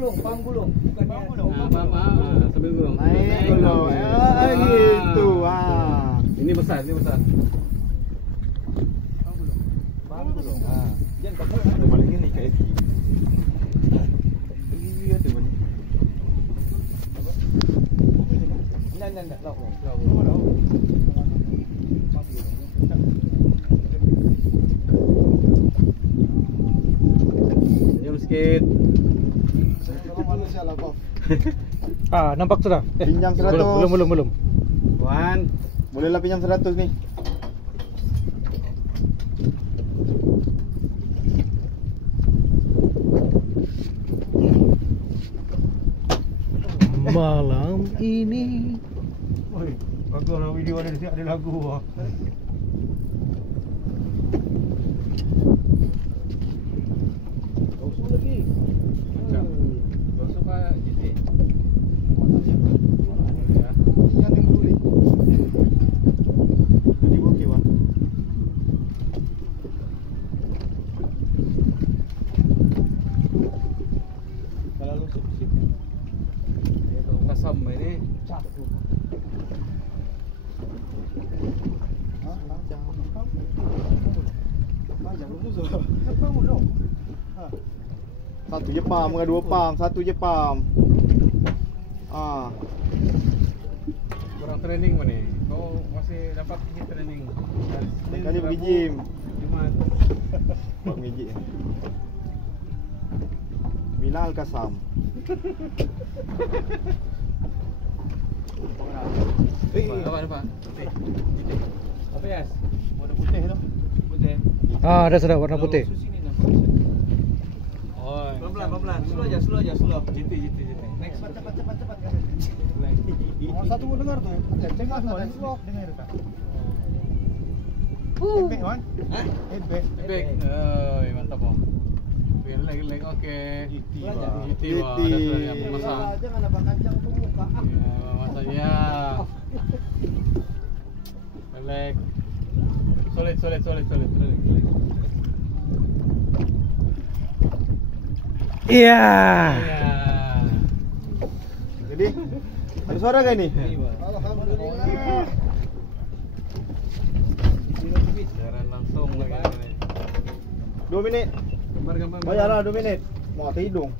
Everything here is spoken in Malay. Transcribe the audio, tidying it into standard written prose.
gulung, paham gulung. Bukan Paham dia. gulung. Sambil gulung. Naik gulung. Gitu. Ini besar, ini besar. Paham gulung. Jangan tak boleh. Ada maling ni kat Eki. Iya tu man. Nak. Lauk. Senyum sikit. Nampak sudah. Pinjam 100. Belum. Wan. Bolehlah pinjam 100 ni. Malam ini. Oi, bagus lah video ada lagu ah. Usul lagi. Macam. Kau suka GT? Yang dulu ni. Jadi okey bang. Kalau lusuk sikit. Itu kasam ini. Satu. Satu je pam dengan dua pam, satu je pam. Kurang training mana? Kau masih dapat pergi training. Lain kali pergi gym. Jumat. Buat ngejek. Minal kasam. Nampak. Putih. Apa Yas? Warna putih tu. Putih. Ada sudah warna putih. Oh. Pelan-pelan. Slow aja. GT. Next. Cepat. Satu dengar tu. Tengah semua slow dengar tak. Epic man. Epic. Baik. Oh, mantap oh. Lagi okey. GT wah. Ada yang memasang. Jangan abang kancang tu muka. Ya, masanya. Leg. Solid. Iya. Ya. Jadi ada suara kan ni? Alhamdulillah. Jalan langsung lagi. 2 minit. Gambar. Bayarlah 2 minit. Mau hidung.